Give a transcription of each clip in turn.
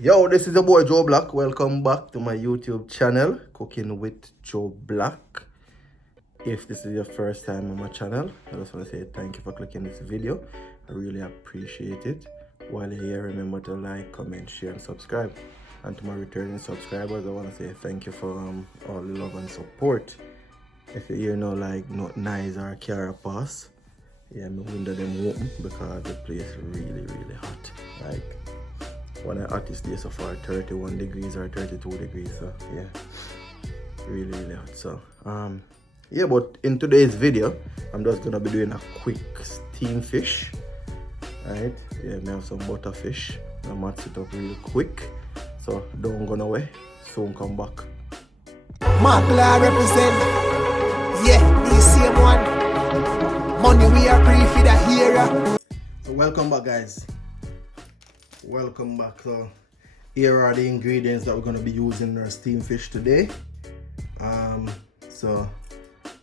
Yo, this is your boy JoeBlack. Welcome back to my YouTube channel, Cooking with JoeBlack. If this is your first time on my channel, I just want to say thank you for clicking this video. I really appreciate it. While you're here, remember to like, comment, share, and subscribe. And to my returning subscribers, I want to say thank you for all the love and support. If you hear no like not nice or carry pass, yeah, my window them open because the place really hot. Like one of the hottest days so far, 31 degrees or 32 degrees. So yeah, really hot. So yeah, but in today's video, I'm just gonna be doing a quick steam fish. Alright, yeah, I have some butterfish. I'm gonna it up real quick. So don't go away. Soon come back. Mark Law represent. Yeah, the same one. Money we are free for the hero. So welcome back, guys. Welcome back. So here are the ingredients that we're gonna be using in our steam fish today. So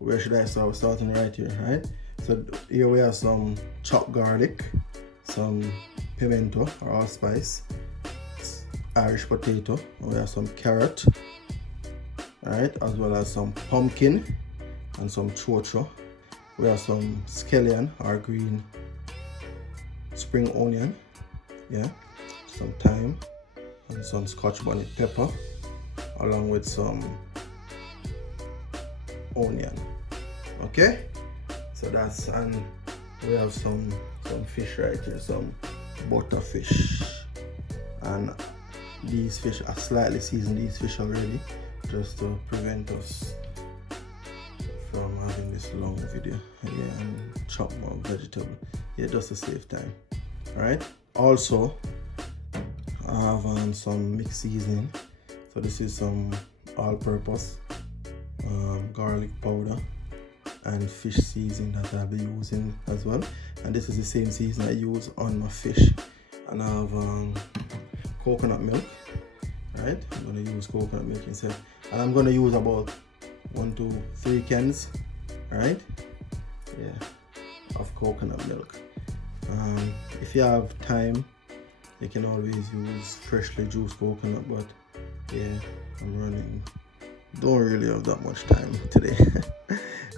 where should I start? We're starting right here, right? So here we have some chopped garlic, some pimento or allspice, Irish potato, we have some carrot, alright, as well as some pumpkin and some Cho Cho. We have some scallion or green spring onion, yeah, some thyme and some Scotch bonnet pepper, along with some onion. Okay, so that's, and we have some fish right here, some butterfish, and these fish are slightly seasoned, these fish already, just to prevent us from having this long video. Yeah, and chop more vegetable, yeah, just to save time. All right, also I have some mixed seasoning. So this is some all-purpose garlic powder and fish seasoning that I'll be using as well, and this is the same seasoning I use on my fish. And I have coconut milk, right? I'm going to use coconut milk instead, and I'm going to use about 1 to 3 cans, right? Yeah, of coconut milk. If you have time, you can always use freshly juiced coconut, but yeah, don't really have that much time today.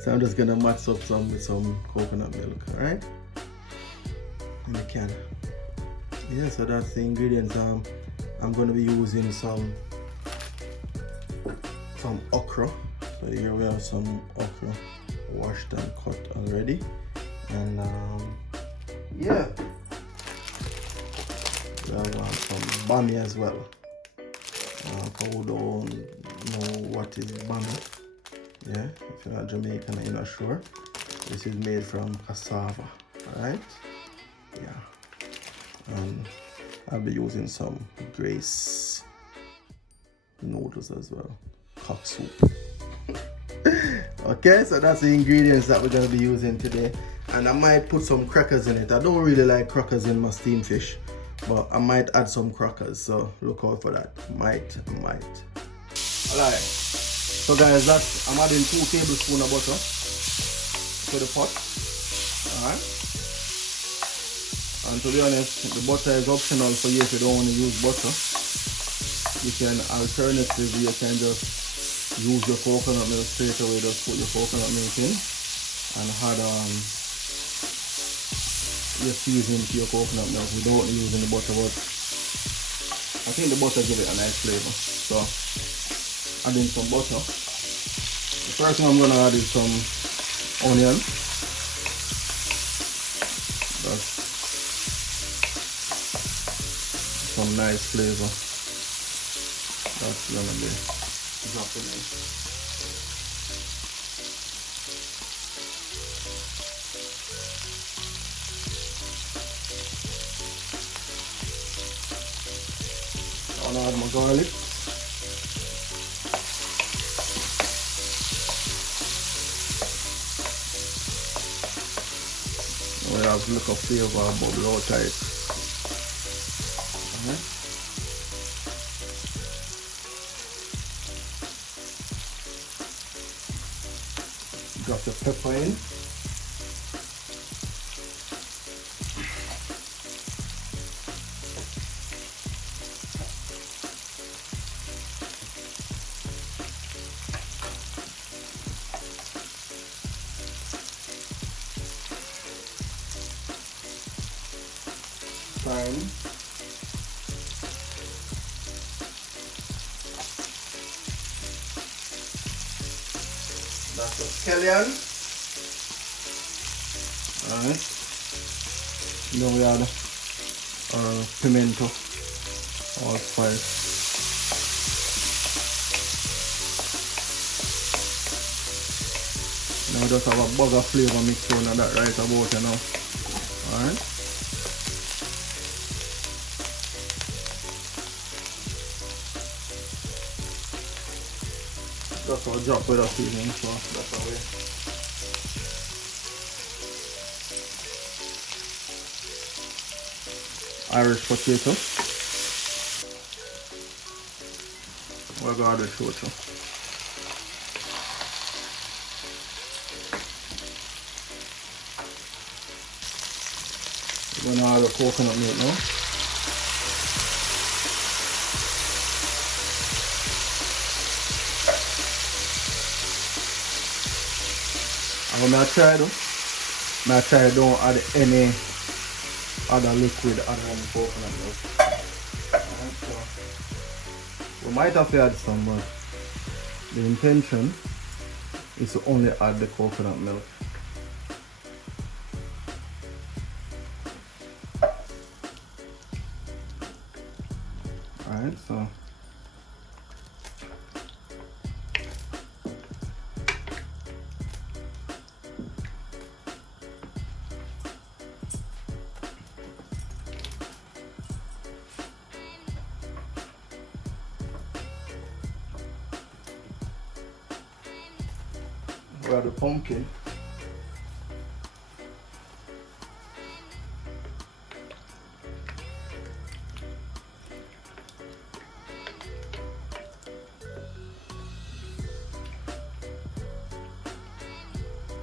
So I'm just gonna mix up some with some coconut milk, all right, in the can. Yeah, so that's the ingredients. I'm gonna be using some okra. So here we have some okra washed and cut already, and yeah, we have some bonnet as well. For who don't know what is bonnet, yeah, if you're not Jamaican and you're not sure, this is made from cassava, alright? Yeah, and I'll be using some Grace noodles as well, cock soup. Okay, so that's the ingredients that we're going to be using today, and I might put some crackers in it. I don't really like crackers in my steam fish, but I might add some crackers, so look out for that. Might. Alright, so guys, I'm adding 2 tablespoons of butter to the pot. Alright, and to be honest, the butter is optional for you if you don't want to use butter. You can alternatively, you can just use your coconut milk straight away. Just put your coconut milk in and add your seasoning to your coconut milk without using the butter, but I think the butter gives it a nice flavor. So adding some butter. The first thing I'm gonna add is some onion. That's some nice flavor. That's gonna be dropping in. I'm gonna add my garlic. We have a little flavor bubble out of it. Drop the pepper in. thyme. That's a scallion. Alright. Then we add pimento, allspice. Now just have a bag of flavor mixed on that right about you now. Alright. Just a drop with a seasoning, so that's how we Irish potato. We're gonna add the Cho Cho. We're gonna add the coconut milk now. I'm gonna try though. I'm try don't add any other liquid other than coconut milk. Right, so we might have to add some, but the intention is to only add the coconut milk. Alright, so we add the pumpkin.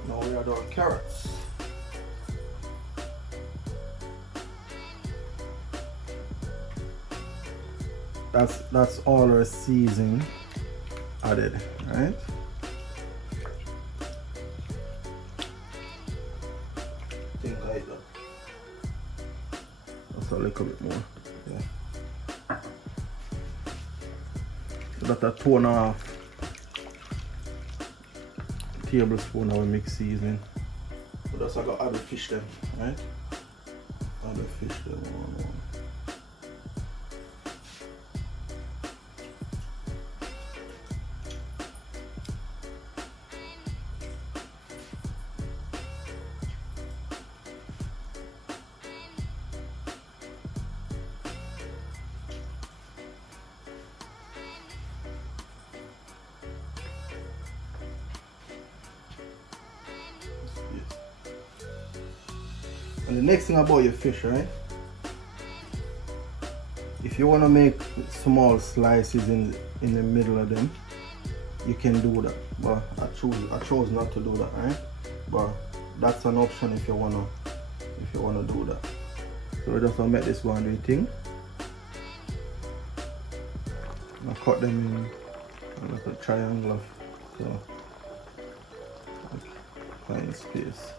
Now we add our carrots. That's all our seasoning added, right? Think like that. That's a little bit more. Yeah. So that's a 2.5 tablespoon of mixed seasoning. So that's how I got add the fish then, right? Add the fish then one. And the next thing about your fish, right? If you want to make small slices in the middle of them, you can do that. But I chose not to do that, right? But that's an option if you wanna do that. So we just gonna make this one do the thing. I cut them in a little triangle, so fine space.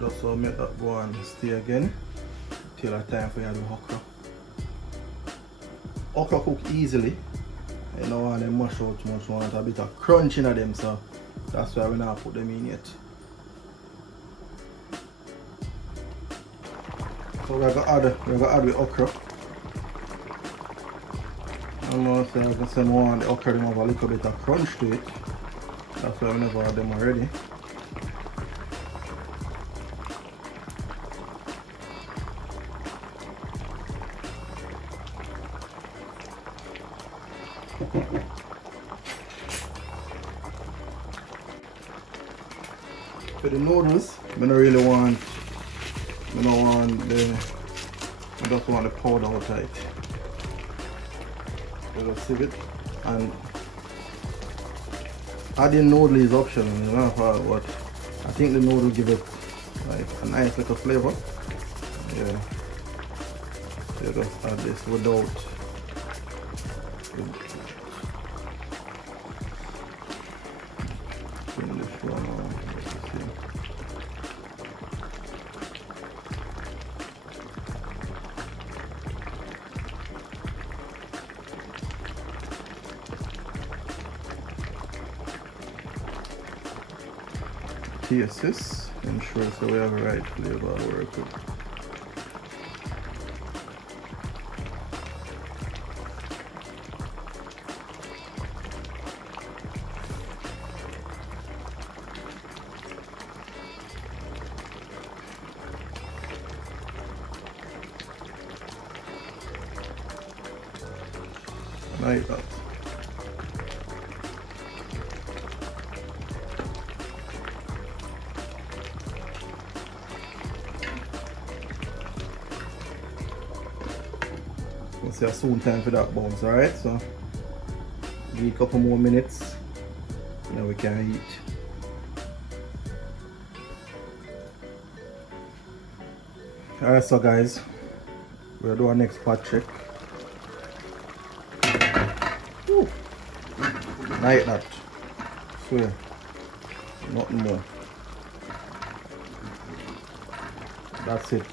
Just so make that go and stay again till the time for you to do okra. Okra cook easily. You don't want them mush out too much, want a bit of crunch in them, so that's why we not put them in yet. So we're gonna add the okra. I'm gonna say I can say more on the okra, them have a little bit of crunch to it. That's why we never add them already. For the noodles, I don't really want then I just want the powder out tight. So just sieve it, and adding noodle is optional, you know, but I think the noodle give it like a nice little flavor. Yeah. So just add this without. Turn this one on. Let's see. Taste this, ensure so we have the right flavor to work with. Like that. We'll see a soon time for that bounce, alright? So give it a couple more minutes, now we can eat. Alright, so guys, we'll do our next pot check. Woo. Like that. Swear. Nothing more. That's it.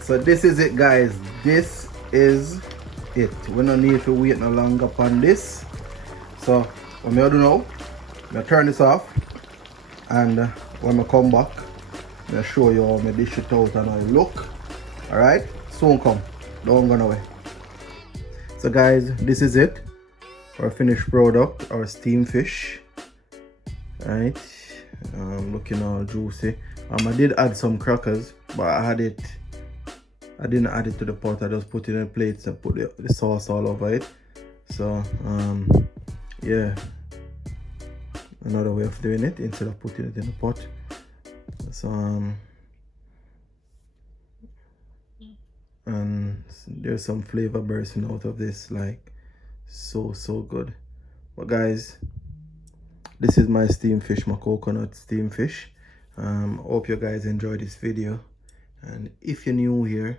So this is it, guys. This is it. We don't need to wait no longer upon this. So what I'm gonna do now, I'm gonna turn this off, and when I come back, I'm gonna show you how I dish it out and how it look. Alright? Soon come. Don't go away. So guys, this is it. Our finished product, our steamed fish. Right? Looking all juicy. I did add some crackers, but I didn't add it to the pot. I just put it in plates and put the sauce all over it. So yeah, another way of doing it instead of putting it in the pot. So and there's some flavor bursting out of this, like so good. But guys, this is my steamed fish, my coconut steamed fish. Hope you guys enjoyed this video, and if you're new here,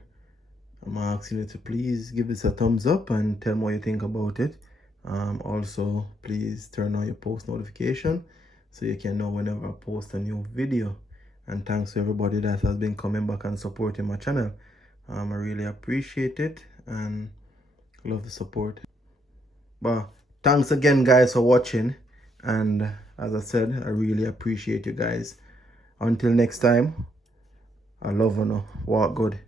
I'm asking you to please give this a thumbs up and tell me what you think about it. Also, please turn on your post notification so you can know whenever I post a new video. And thanks to everybody that has been coming back and supporting my channel. I really appreciate it and love the support. But thanks again, guys, for watching, and as I said, I really appreciate you guys. Until next time, I love you. Walk good.